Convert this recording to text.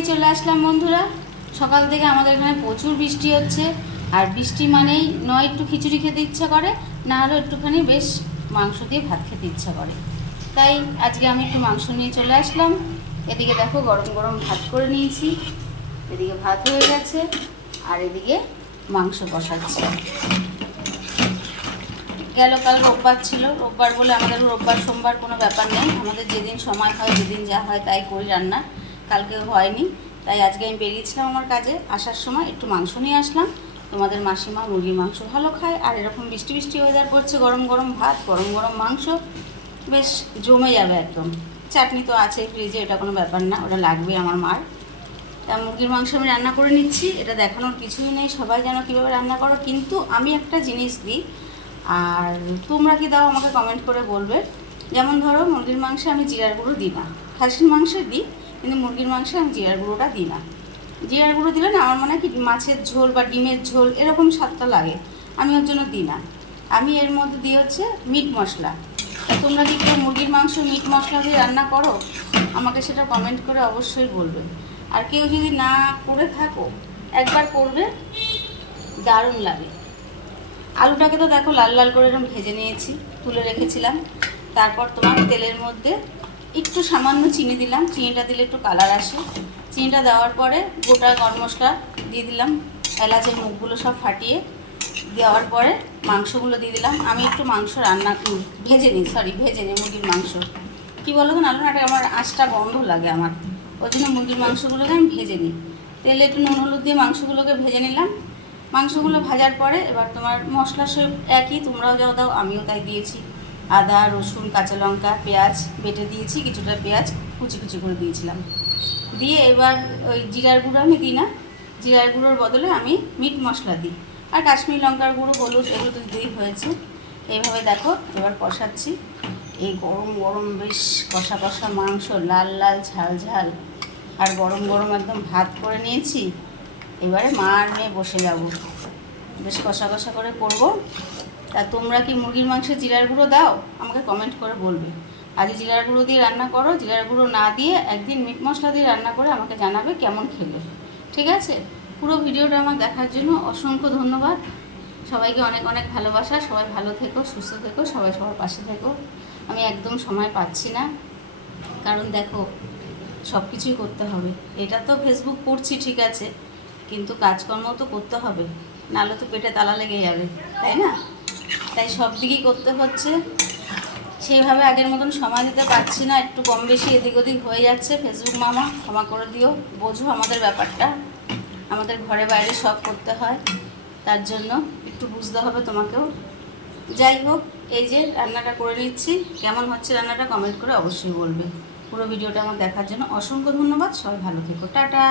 নিয়ে চলে আসলাম বন্ধুরা। সকাল থেকে আমাদের এখানে প্রচুর বৃষ্টি হচ্ছে, আর বৃষ্টি মানেই নয় একটু খিচুড়ি খেতে ইচ্ছা করে, না হলেও একটুখানি বেশ মাংস দিয়ে ভাত খেতে ইচ্ছা করে। তাই আজকে আমি একটু মাংস নিয়ে চলে আসলাম। এদিকে দেখো গরম গরম ভাত করে নিয়েছি, এদিকে ভাত হয়ে গেছে, আর এদিকে মাংস কষাচ্ছি। কাল রোববার ছিল, রোববার বলে আমাদের রোববার সোমবার কোনো ব্যাপার নেই, আমাদের যেদিন সময় হয় যেদিন যা হয় তাই করি রান্না। কালকে হয়নি, তাই আজকে আমি বেরিয়েছিলাম আমার কাজে, আসার সময় একটু মাংস নিয়ে আসলাম। তোমাদের মাসিমা মুরগির মাংস ভালো খায়, আর এরকম বৃষ্টি বৃষ্টি ওয়েদার করছে, গরম গরম ভাত গরম গরম মাংস বেশ জমে যাবে একদম। চাটনি তো আছে ফ্রিজে, এটা কোনো ব্যাপার না, ওটা লাগবে আমার মার। তা মুরগির মাংস আমি রান্না করে নিচ্ছি, এটা দেখানোর কিছুই নেই, সবাই জানো কীভাবে রান্না করো, কিন্তু আমি একটা জিনিস দিই, আর তোমরা কি দাও আমাকে কমেন্ট করে বলবে। যেমন ধরো মুরগির মাংসে আমি জিরার গুঁড়ো দিই না, খাসির মাংসে দিই, কিন্তু মুরগির মাংসে আমি জিরার গুঁড়োটা দিই না। জিরার গুঁড়ো দিলে না আমার মনে হয় কি মাছের ঝোল বা ডিমের ঝোল এরকম স্বাদটা লাগে, আমি ওর জন্য দিই না। আমি এর মধ্যে দিই হচ্ছে মিট মশলা। তোমরা কি কেউ মুরগির মাংস মিট মশলা দিয়ে রান্না করো? আমাকে সেটা কমেন্ট করে অবশ্যই বলবে। আর কেউ যদি না করে থাকো, একবার করবে, দারুণ লাগে। আলুটাকে তো দেখো লাল লাল করে এরকম ভেজে নিয়েছি, তুলে রেখেছিলাম। তারপর তোমার তেলের মধ্যে একটু সামান্য চিনি দিলাম, চিনিটা দিলে একটু কালার আসে। চিনিটা দেওয়ার পরে গোটা গরম মশলা দিয়ে দিলাম, এলাচের মুখগুলো সব ফাটিয়ে দেওয়ার পরে মাংসগুলো দিয়ে দিলাম। আমি একটু মাংস ভেজে নিই মুরগির মাংস। কী বলো তো নাটা আমার আঁচটা গন্ধ লাগে আমার, ওই জন্য মুরগির মাংসগুলোকে আমি ভেজে নিই। তেলে একটু নুন হলুদ দিয়ে মাংসগুলোকে ভেজে নিলাম। মাংসগুলো ভাজার পরে এবার তোমার মশলা সব একই, তোমরাও যাও দাও, আমিও তাই দিয়েছি। আদা রসুন কাঁচা লঙ্কা পেঁয়াজ বেটে দিয়েছি, কিছুটা পেঁয়াজ কুচি কুচি করে দিয়েছিলাম। দিয়ে এবার ওই জিরার গুঁড়ো আমি দিই না, জিরার গুঁড়োর বদলে আমি মিট মশলা দিই, আর কাশ্মীরি লঙ্কার গুঁড়ো হলুদ এগুলো তো দিয়েই হয়েছে। এইভাবে দেখো এবার কষাচ্ছি। এই গরম গরম বেশ কষা কষা মাংস, লাল লাল ঝাল ঝাল, আর গরম গরম একদম ভাত করে নিয়েছি। এবারে মা আর মেয়ে বসে যাবো, বেশ কষা কষা করে করবো। তা তোমরা কি মুরগির মাংসে জিরার গুঁড়ো দাও? আমাকে কমেন্ট করে বলবে। আজ জিরার গুঁড়ো দিয়ে রান্না করো, জিরার গুঁড়ো না দিয়ে একদিন মিট মশলা দিয়ে রান্না করে আমাকে জানাবে কেমন খেলে। ঠিক আছে? পুরো ভিডিওটা আমার দেখার জন্য অসংখ্য ধন্যবাদ। সবাইকে অনেক অনেক ভালোবাসা। সবাই ভালো থেকো, সুস্থ থেকো, সবাই সবার পাশে থেকো। আমি একদম সময় পাচ্ছি না, কারণ দেখো সব কিছুই করতে হবে। এটা তো ফেসবুক করছি ঠিক আছে, কিন্তু কাজকর্ম তো করতে হবে, নাহলে তো পেটে তালা লেগে যাবে, তাই না? তাই সব দিকেই করতে হচ্ছে, সেইভাবে আগের মতন সময় দিতে পারছি না, একটু কম বেশি এদিক ওদিক হয়ে যাচ্ছে। ফেসবুক মামা ক্ষমা করে দিও, বোঝো আমাদের ব্যাপারটা, আমাদের ঘরে বাইরে সব করতে হয়, তার জন্য একটু বুঝতে হবে তোমাকেও। যাই হোক, এই যে রান্নাটা করে নিচ্ছি, কেমন হচ্ছে রান্নাটা কমেন্ট করে অবশ্যই বলবে। পুরো ভিডিওটা আমার দেখার জন্য অসংখ্য ধন্যবাদ। সবাই ভালো থেকো, টাটা।